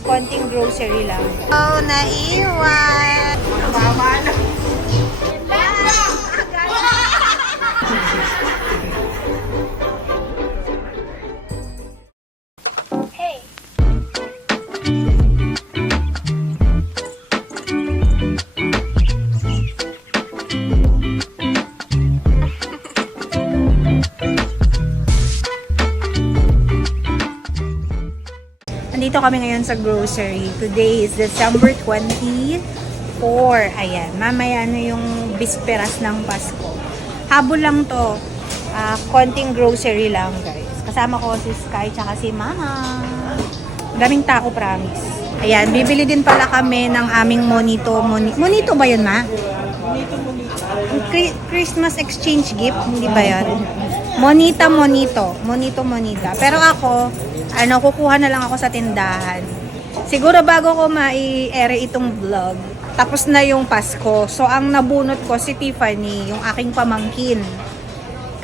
Konting grocery lang. Oh, naiwan! Mama na. Hey! Nandito kami ngayon sa grocery. Today is December 24. Ayan, mamaya na yung bisperas ng Pasko. Habol lang to. Konting grocery lang, guys. Kasama ko si Sky tsaka si Mama. Daming tao, promise. Ayan, bibili din pala kami ng aming monito. Monito ba yun, Ma? Christmas exchange gift, hindi ba yan? Monita. Pero ako, kukuha na lang ako sa tindahan. Siguro bago ko mai-ere itong vlog, tapos na yung Pasko. So, ang nabunot ko si Tiffany, yung aking pamangkin.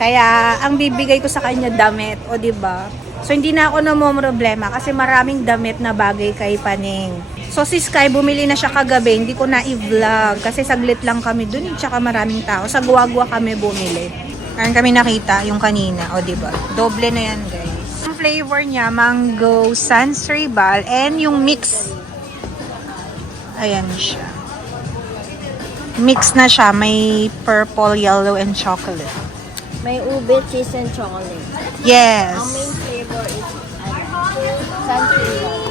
Kaya, ang bibigay ko sa kanya damit, o diba? So, hindi na ako namomroblema kasi maraming damit na bagay kay Paning. So, si Sky, bumili na siya kagabi. Hindi ko na i-vlog kasi saglit lang kami dun. Tsaka maraming tao. Sa Guagua kami bumili. Meron kami nakita yung kanina, o diba? Doble na yan, guys. Ang flavor niya, mango, sansribal, and yung mix. Ayan siya. Mix na siya. May purple, yellow, and chocolate. May ube, cheese, and chocolate. Yes. Ang main flavor is sansribal.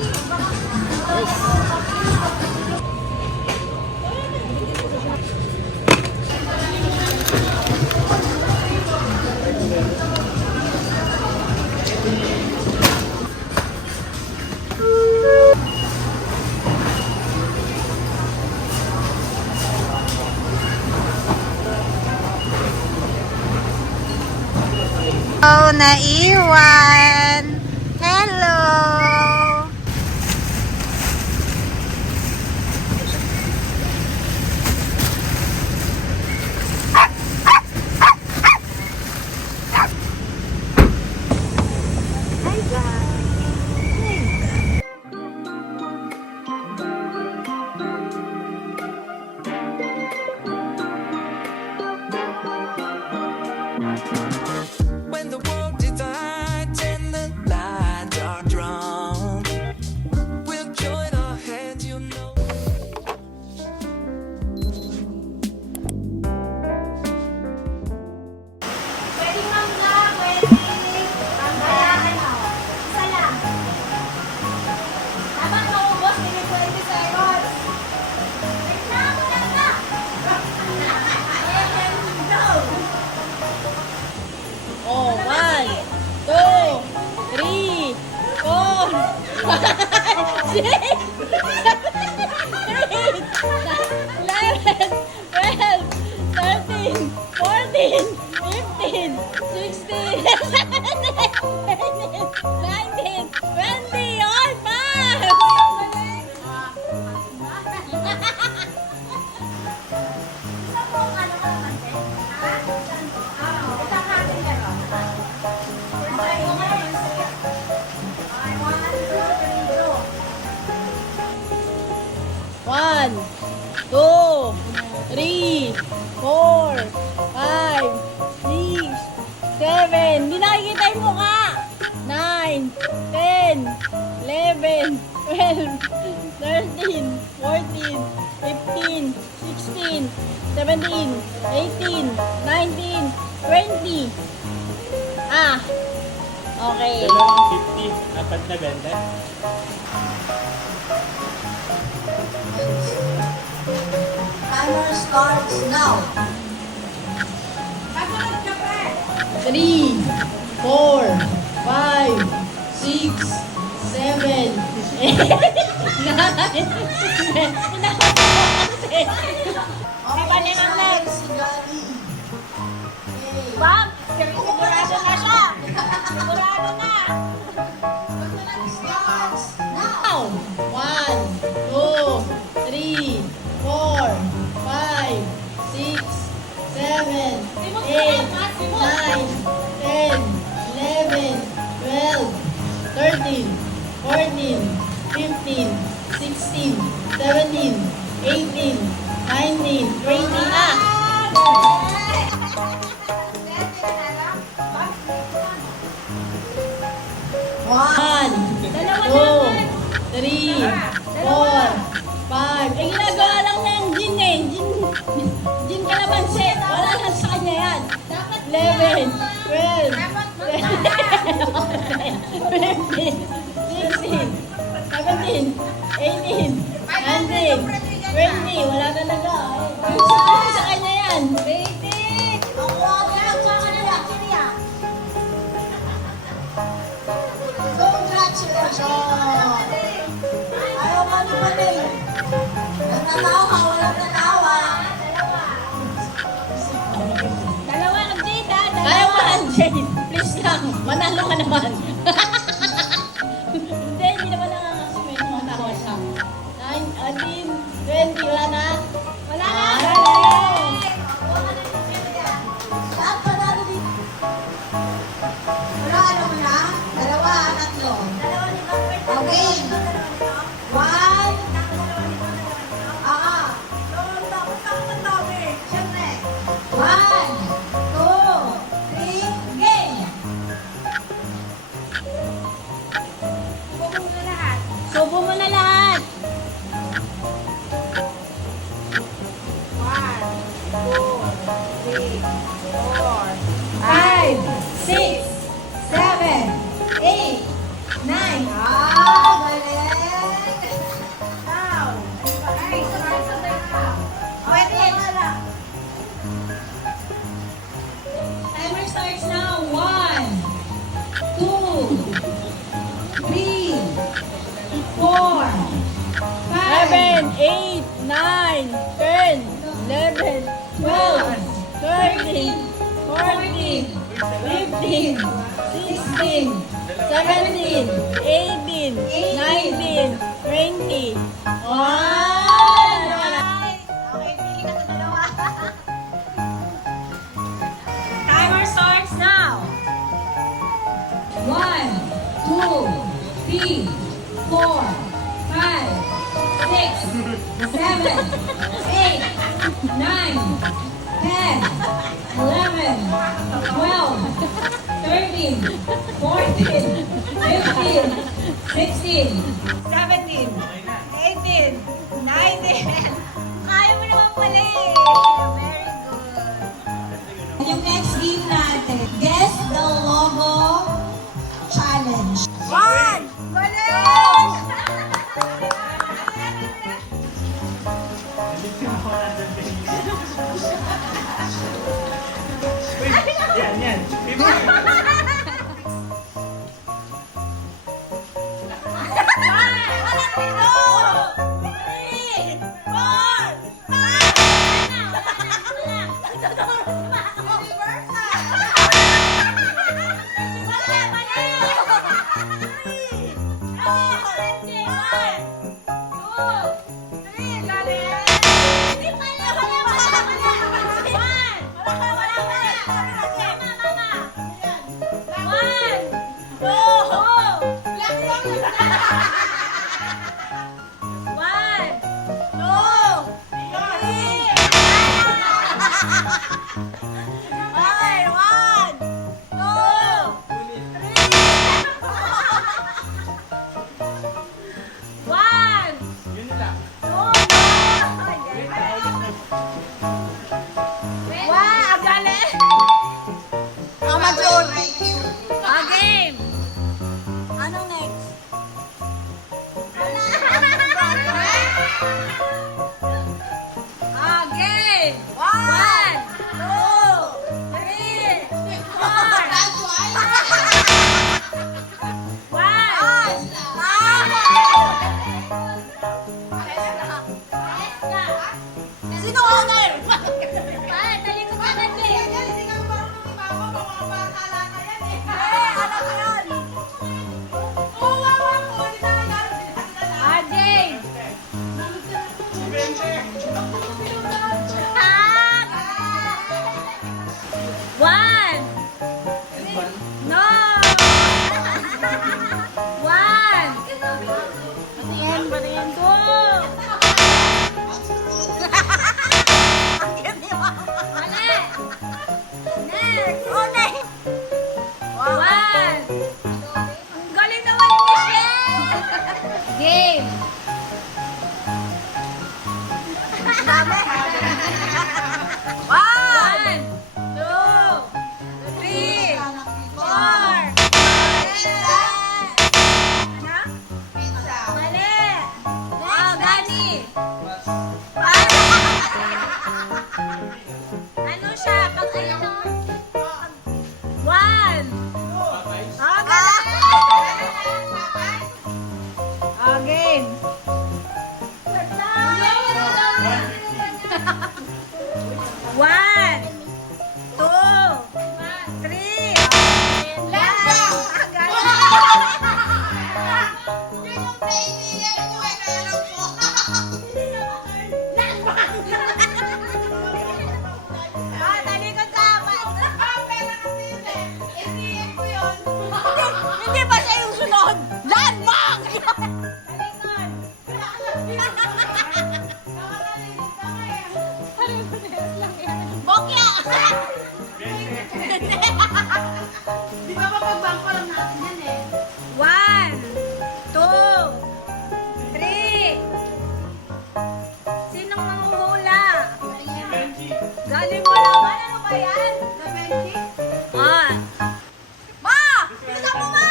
Oh, naiwan! Hello! Hi, guys! When the world divides and the lines are drawn, we'll join our hands, you know. Pwede mangga, pwede. Kaya ano, isa lang. Dapat maubos, hindi 20 seconds. Wait na, wala na. And go. Oh, 1, 2, 3, 4, 5, 6, 7, 8, 9, 11, 12, 13, 14, 15, 16, 17, 18, 19, 20, all pass! Isa po ang ano ka naman, ha? Isang natin gano'n. Okay, okay. Okay, 1, 2, 3, go. 1, 2, 3, 4, 5, 6, 7. Hindi nakikita yung mukha. 9, 10, 11, 12, 13, 14, 15, 16, 17, 18, 19, 20. Okay. 50, apat na ganda. Timer starts now. 3, 4, 5, 6, 7, 8, 9, 10. Okay, Paning ang next. Bang! Sigurado na siya! Sigurado na! Now! 1, 2, 3, 4, 5, 6, 7, 8, 9, 10, 11, 12, 13, 14, 15, 16, 17, 18, 19, 20, One, two, three, four, five. Eh, ginagawa lang niya yung gin eh. Gin kalamansi. Wala lang sa kanya yan. 11, 12, 15, 16, 17, 18, 19, 20. Wala talaga. Yung sa kanya yan. 20. Congratulations! Ayaw ka naman eh. Nagtatawa ka, walang tatawa. Dalawa ng tita. Kaya mo, Jane. Please lang. Manalo ka naman. Hindi naman nakakasumit. Matawa siya. 9, 18, 20. Wala na? Wala na. Lahat pa na dito. Wala, ano mo na? Dalawa, tatlo. Okay. One. Siyempre. 1, 2, 3, game! Subo mo na lahat. 5, 6, 7, 8, 9. Galing! Now, ay, sabay-sabay ka. Pwede na. Timer starts now. 1, 2, 3, 4, 5, 7, 8, 9, 10, 11, 12, 13, 14, 15, 16, 17, 18, 19, 20. Timer starts now. 1, 2, 3, 4, 5, 6, 7, 8, 9, 10, 11, 12, 13, 14, 15, 16, 17, 18, 19. Kaya mo naman pala eh. Very good. Yung next game natin, guess the logo challenge. One! Galing! Yan, yan. Yun lang. Game! Anong next? Game! 1, 2, game. One, two, three, four. Mali. Oh, Gani. Ano siya? Pag ano? One. Oh, galing. Oh, game. One, two, three. Hindi ba siya yung sunod? Landmark! Bokya! Di ba mapagbangko lang natin yan eh? One, two, three. Sinong manguhula? Galing mo naman. Ano ba yan? Ah. Ma! Bisa mo, ma!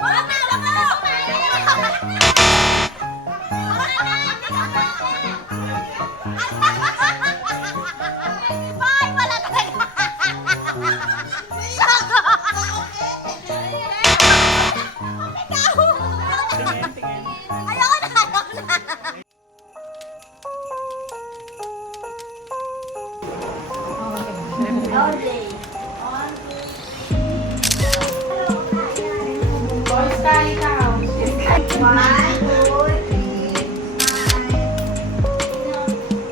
Wala na, wala na! Bye! Wala talaga! Ayoko na! Ayoko na! Boys, tayo ka. One, two, three, smile.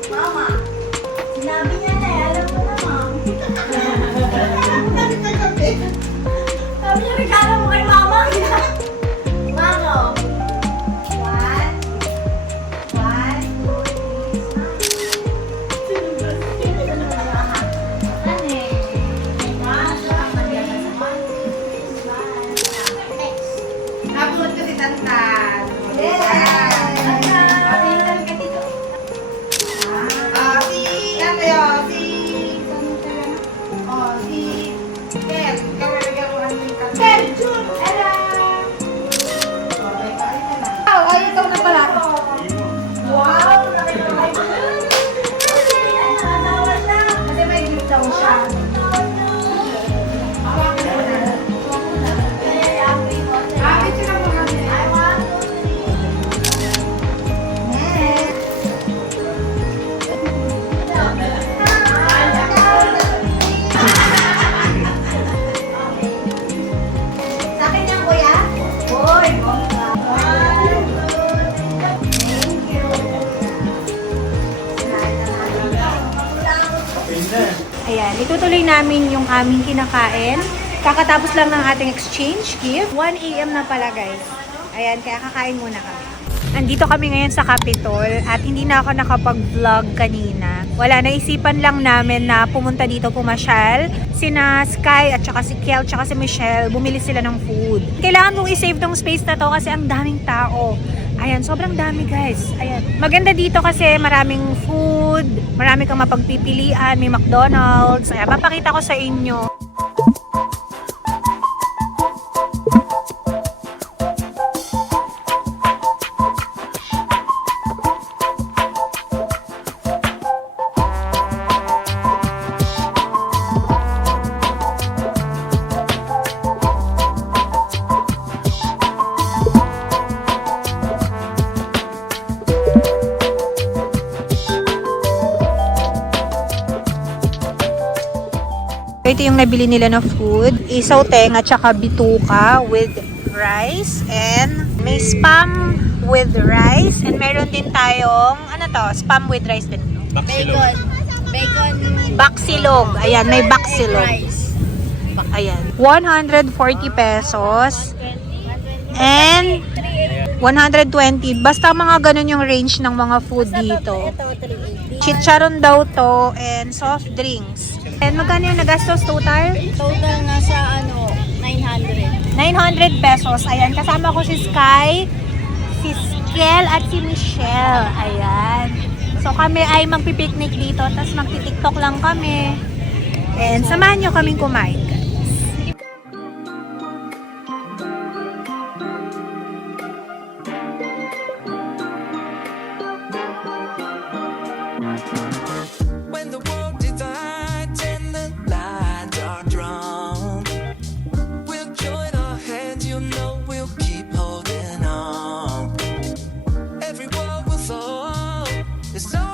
Mama, sinabi niya na eh. Alam mo na, ma'am. Sabi niya, regalo mo kay mama. Mano. One, two, three, smile. Ano eh? Upload ko si Tantan. Si ano yun? Si Kel. Kawala-garuan mo yung Tantan. Kel! Hello! Ay, ikaw na pala. Wow! Kasi may gift daw siya. Sa akin yan, kuya? Hoy! Thank you. Ayan, itutuloy namin yung aming kinakain. Kakatapos lang ng ating exchange gift. 1 AM na pala, guys. Ayan, kaya kakain muna kami. Andito kami ngayon sa Capitol at hindi na ako nakapag-vlog kanina. Wala, naisipan lang namin na pumunta dito pumasyal. Sina Sky at saka si Kel at saka si Michelle, bumili sila ng food. Kailangan mong i-save tong space na to kasi ang daming tao. Ayan, sobrang dami, guys. Ayan. Maganda dito kasi maraming food, marami kang mapagpipilian, may McDonald's. Ayan, papakita ko sa inyo. Ito yung nabili nila na food. Isaw teng at saka bituka with rice. And may spam with rice. And meron din tayong, ano to? Spam with rice din. Bacon. Bacon. Baksilog. Ayan, may baksilog. Rice. Ayan. 140 pesos. And 120. Basta mga ganun yung range ng mga food dito. Ito, 380. Chicharon daw to and soft drinks. And magkano yung nagastos total? Total nasa 900. 900 pesos. Ayan, kasama ko si Sky, si Miguel at si Michelle. Ayan. So kami ay magpipiknik dito, tapos magti-tiktok lang kami. And samahan nyo kaming kumain, guys. When the world divides and the lines are drawn, we'll join our hands, you know we'll keep holding on. Every wall will fall, there's no